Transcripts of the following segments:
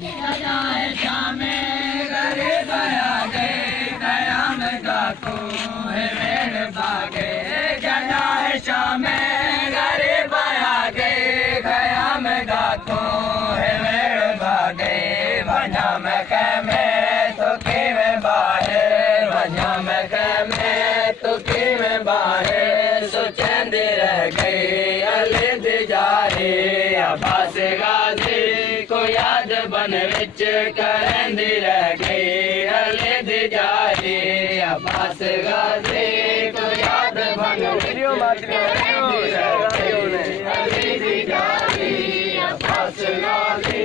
सजाए शामे गरीब आगे कयाम गाको है मेरे बागे सजाए शामे गरीब आगे कयाम गाको है मेरे बागे वजा में कैमे तो की में बाहर वजा में कैमे तो की में बाहर सोचेंदी रह गई अलिद जारी अब्बास गाजी को याद बन विच करेंदी रह गई अलिद जारी अब्बास गाजी को याद बन विच करेंदी रह गई अलिद जारी अब्बास गाजी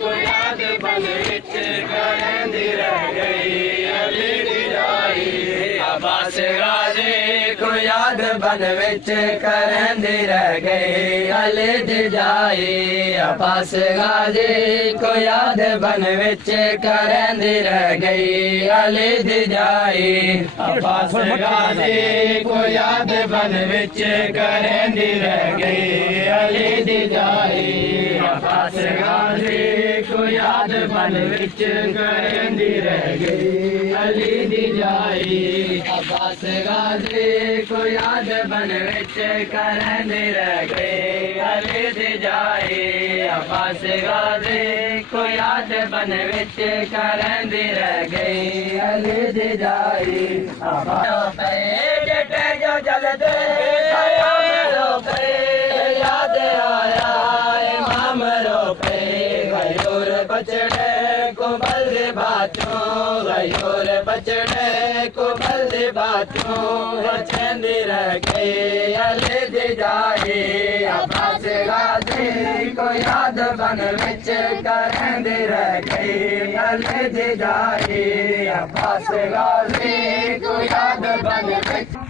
को याद बन विच करेंदी रह गई अलिद जारी अब्बास गाजी को याद बन विच करेंदी रह गई अलिद जाई अब्बास गाजी को याद बन विच करेंदी रह गई अलिद जाई अब्बास गाजी को याद बन विच करेंदी रह गई अलिद जाई अब्बास गाजी को याद बन विच करेंदी रह गई अलिद जाई अब्बास गाजी को याद बन विच करेंदी रह गई अलिद जाई अब्बास गाजी को याद बन विच करेंदी रह गई अलिद जाई अब्बास जटे जो जलदे रो पे याद आया इमाम रो पे गयोर बचड़े को बल्द बातों गयोर बचड़े को बल्द बातों बचेंदी रह गई अलिद जाई अब्बास गाजी को याद बन विच करेंदी रह गई अलिद जाई अब्बास गाजी को याद बन विच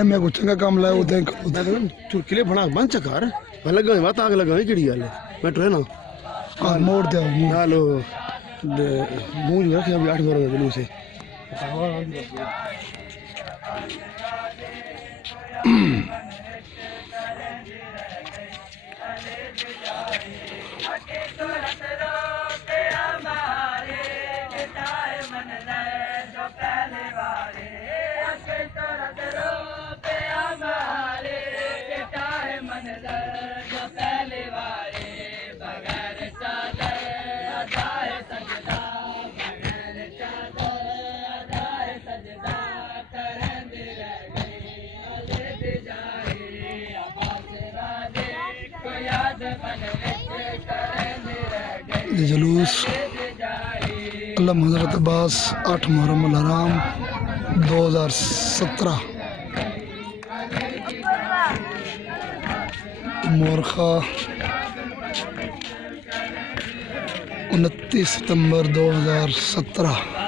मैं कुछ चंगा काम लाया उदे चुटकिले बना बन चकार भले गए बात आग लगा किड़ी गल मैं ट्रेन हां मोड़ दे हालो मुंह रखे अभी 8 मारो जलू से जुलूस अल्लाह हज़रत अब्बास 8 मुहर्रम अल हराम 2017 मोरखा 29 सितंबर 2017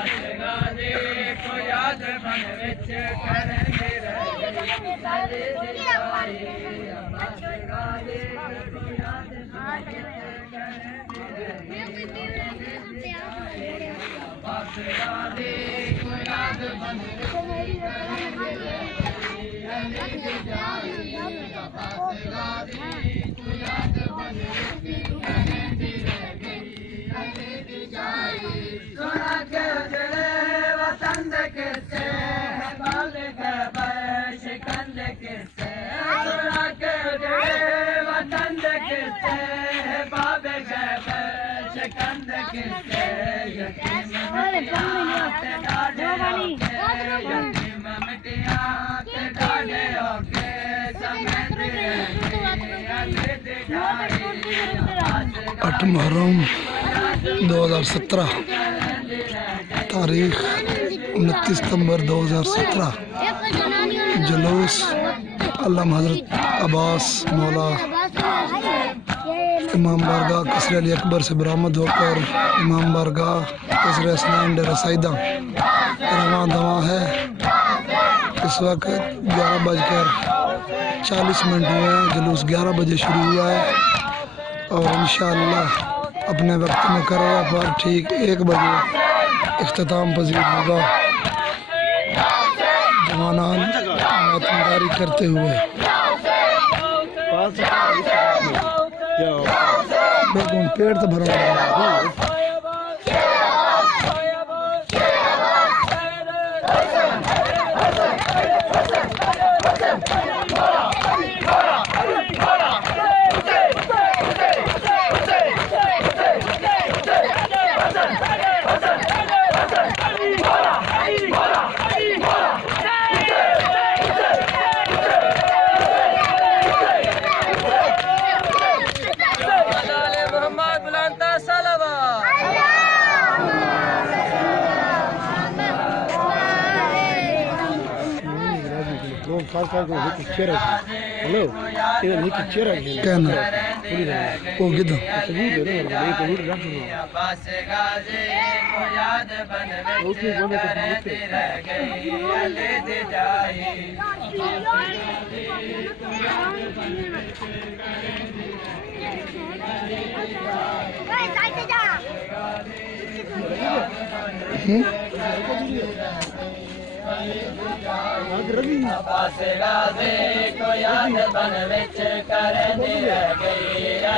Dale, ponme 8 मुहर्रम 2017 तारीख 29 सितंबर 2017 जुलूस अल्लामा हज़रत अब्बास मौला इमाम बारगाह कसर अली अकबर से बरामद होकर इमाम बारगाह कसर हसनैन डेरा सईदा रवां दवा है। इस वक्त 11:40 हुए हैं। जुलूस 11 बजे शुरू हुआ है और इंशाअल्लाह अपने वक्त मुकर्रर पर ठीक 1 बजे इख्तिताम पजीर होगा। जवानान मातमदारी करते हुए बिल्कुल पेड़ तो भरा हुआ है। हेलो इधर नहीं कि चेहरा कहना वो किधर सबूत है ना ये तो रख दो अब्बास गाजी को याद बन विच करंदी रह गई अले दे जाई अब्बास गाजी को याद बन विच करंदी रह गई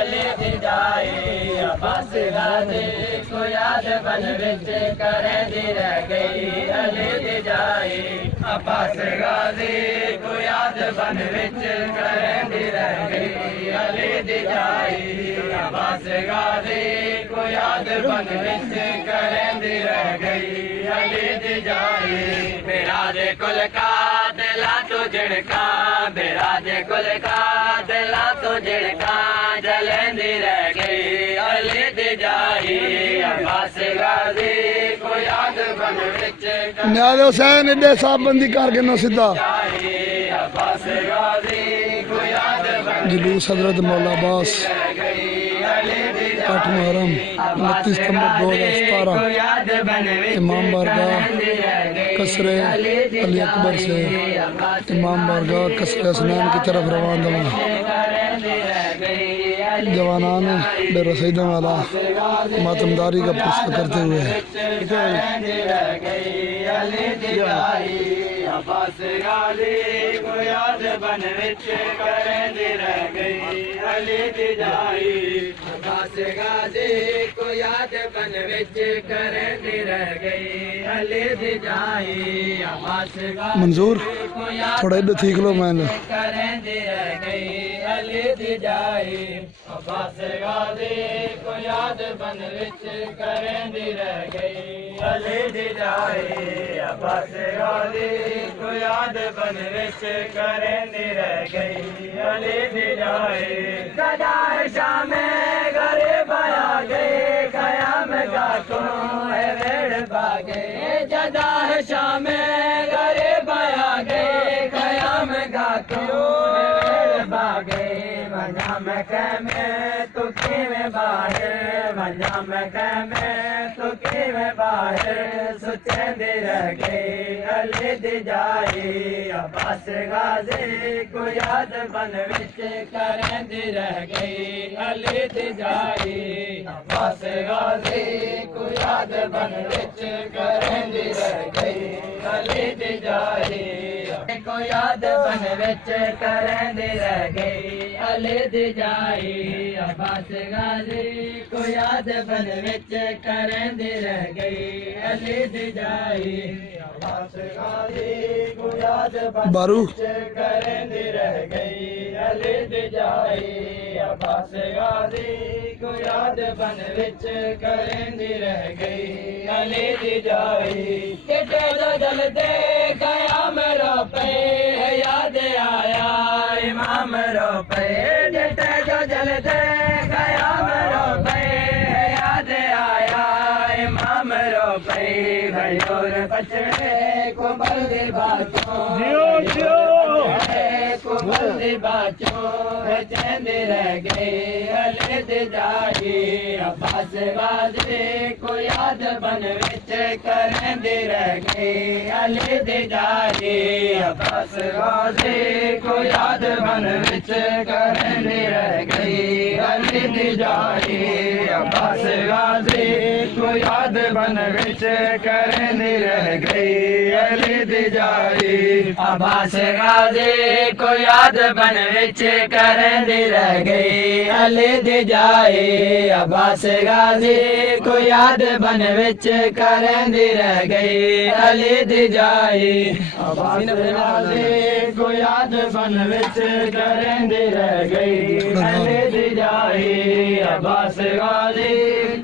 अले दे जाई अब्बास गाजी को याद बन विच करंदी रह गई अले दे जाई अब्बास गाजी को याद बन विच करंदी रह गई अले दे जाई अब्बास गाजी को याद बन विच करंदी रह गई अले दे जाई मेरा दे कुल का दिला तो झड़का मेरा दे कुल का दिला तो झड़का जलेंदी रह गई अले दे जाई अब्बास गाजी को याद बन विच न्याय हुसैन इधे साहब बंदी कर के नो सीधा अब्बास गाजी को याद बन जुलूस हजरत मौला अब्बास 8 मुहर्रम 29 सितंबर 2017 इमाम बारगाह कसर अली अकबर से इमाम बारगाह कसर हसनैन की तरफ रवान दवा। जवानान डेरा सईदा वाला मातमदारी का पुरस्कार करते हुए अब्बास गाजी को याद बन विच करंदी रह गई अले दे जाई अब्बास गाजी को याद बन विच करंदी रह गई अले दे जाई अब्बास गाजी मंजूर थोड़ा इधर ठीक लो मैंने करंदी रह गई अले दे जाई अब्बास गाजी को याद बन विच करंदी रह गई अले दे जाई अब्बास गाजी को याद बन विच करंदी रह गई अले दे जाए गदा शामे गरीब आ गए कयाम का को है वेड़ भागे जदा शामे गरीब आ गए कयाम का को है वेड़ भागे मना में कहमे तू में बाहर मना में कहमे तू में बाहर सोचेंदे रह गए अले दे जाए अब्बास गाजी को याद बन विच करंदी रह गई अले दे जाए अब्बास गाजी को याद बन विच करंदी रह गई अले दे जाए को याद बन विच करंदी रह गई अले दे जाए अब्बास गाजी को याद बन विच करंदी रह गई अले दे जाए अब्बास गाजी को याद बन बारू करंदी रह गई अले दे जाए अब्बास गाजी को याद बन विच करंदी रह गई अले दे जाए केटे जो जल दे गया मेरा पे याद आया इमाम रो पे केटे जो जल बाचो चंदे रह गए अले दे जाए अब्बास गाजी को याद बन विच करंदे रह गए अले दे जाए अब्बास गाजी को याद बन विच करंदे रह गए अले दे जाए अब्बास गाजी को याद बन विच करंदे रह गए अले दे जाए अब्बास गाजी को याद बन विच करंदे रह गए अले दे जाए अब्बास गाजी को याद बन विच करंदे रह गए अले दे जाए अब्बास गाजी को याद बन विच करंदे रह गए अले दे जाए अब्बास गाजी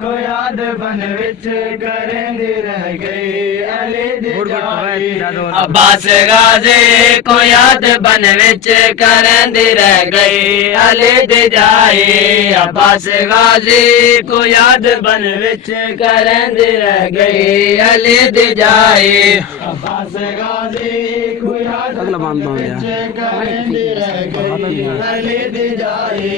को याद बन विच करंदे रह गए अले दे जाए अब्बास गाजी को याद बन विच करंदे रह गए अले दे जाए अब्बास गाजी को याद बन विच करंदे रह गए अले दे जाए अब्बास गाजी को याद बन विच करंदे रह गए अले दे जाए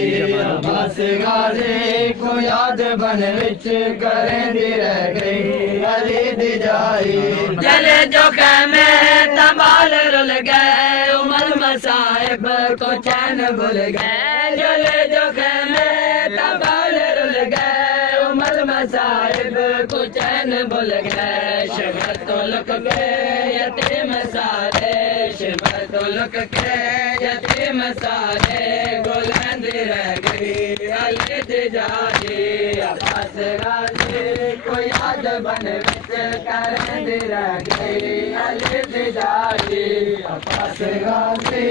अब्बास गाजी को याद बन विच करंदे रह गए अले दे जाए चले जो कहमे तमाल रुल गए उमर मसाइब को चैन भूल गए चले जो कहमे तमाल रुल गए उमर मसाइब को चैन भूल गए शबत तो लुक के यतीम सारे शबत तो लुक के यतीम सारे बुलंद रह गई अले दे जाए अब्बास गाजी को याद बन विच करंदे रह गए अले दे जाए अब्बास गाजी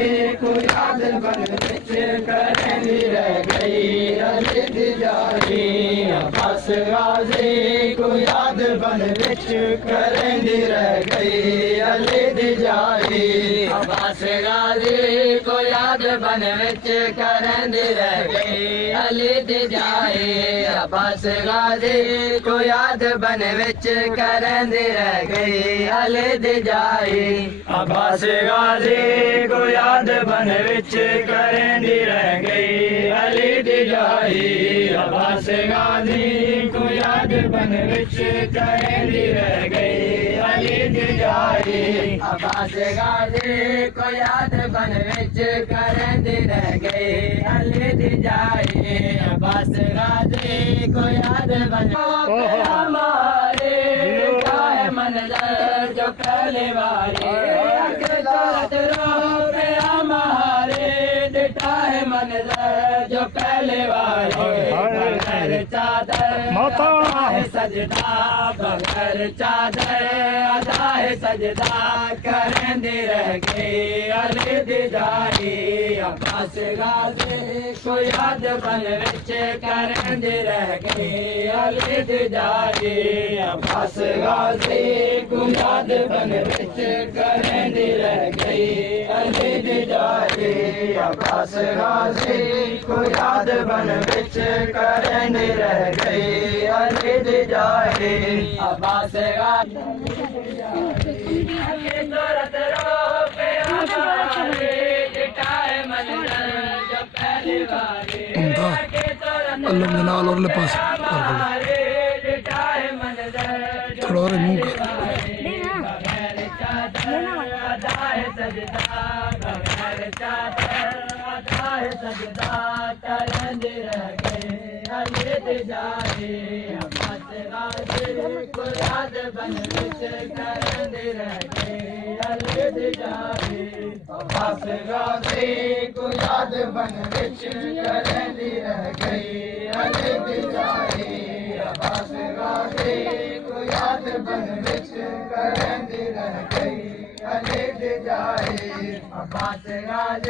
को याद बन विच करंदे रह गए अले दे जाए अब्बास गाजी को याद बन विच करंदे रह गए अले दे जाए अब्बास गाजी को याद बन विच करंदे रह गए अले दे जाए अब्बास गाजी को याद बन विच करंदे रह गए अले दे जाए अब्बास गाजी को याद बन विच करंदे रह गए अले दे जाए अब्बास गाजी को याद बन विच करंदे रह गए अले दे जाए अब्बास गाजी को याद बन विच करंदे रह गए अले दे जाए अब्बास गाजी को याद बन हमारे क्या है मंजर जो पहले वाले हमारे दिटा है मंजर जो पहले वाले बगैर चादर है सजदा बगैर चादर अदा है सजदा करंदे रह गए अले दे जाए अब्बास गाजी को याद बन विच करंदे रह गए अले दे जाए अब्बास गाजी को याद बन विच करंदे रह गए अले दे जाए अब्बास गाजी को याद बन विच करंदे रह गए अले दे जाए अब्बास गाजी सूरत रो पे हमारे दिटाए मंजर जो पहले वाले अल्लाह के नाल और ले पास हमारे दिटाए मंजर थोड़ा और मुंह कर बगैर चादर अदा है सजदा बगैर चादर अदा है सजदा करंदे रह गए अले दे जाए अब्बास गाजी को याद बन विच करंदे रह गए अले दे जाए अब्बास गाजी को याद बन विच करंदे रह गए अले दे जाए अब्बास गाजी को याद बन विच करंदे रह गए अले दे जाए अब्बास गाजी